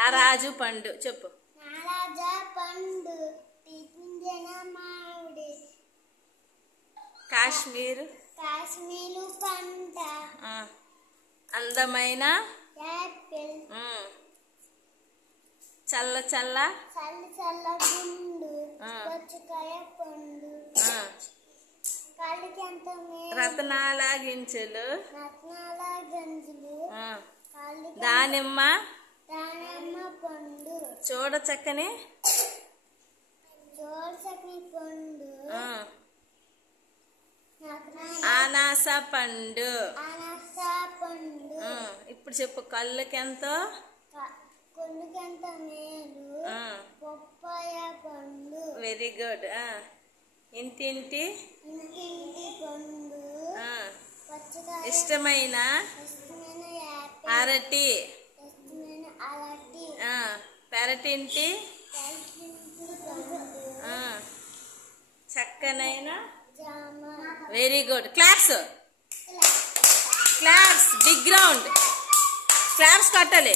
నారాజు పండు చెప్పు. నారాజా పండు పింజన మామిడి కాశ్మీర్ పంట అందమైన యాపిల్ చల్ల చల్ల చల్ల గుండు పుచ్చకాయ పండు కాలికి ఎంత రత్నాల గింజలు దానిమ్మ పండు చూడ చక్కని పండు అనాస పండు. పండు ఇప్పుడు చెప్పు కళ్ళకెంతో కొన్నికెంత మేలు పప్పాయ పండు. Very good. ఇంటింటి పండు ఇష్టమైన అరటి పెరటింటి చక్కనైన. Very good. Claps big ground claps కట్టాలి.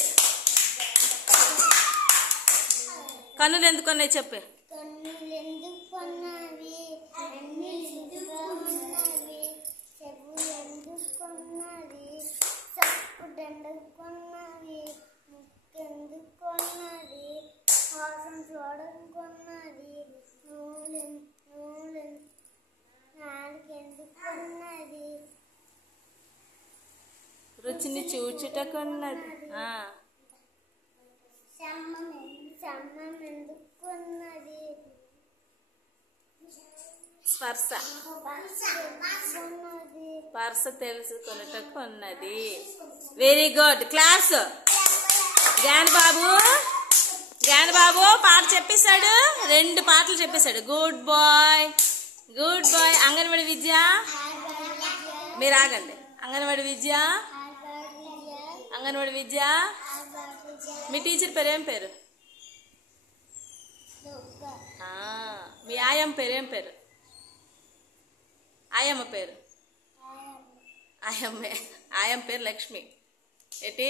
కన్నులు ఎందుకు ఉన్నాయి చెప్పు. రుచిని చూచుటకున్నది. స్పర్శ తెలుసుకొనుటకు ఉన్నది. Very good. క్లాస్. జ్ఞానబాబు పాట చెప్పేశాడు. 2 పాటలు చెప్పేశాడు. Good bye. అంగన్వాడి విద్య మీరు ఆగండి. అంగన్వాడి విద్య మీ టీచర్ పేరు ఏం పేరు? మీ ఆయమ్మ పేరు ఏం పేరు? ఆయమ్మ పేరు లక్ష్మి. ఏంటి?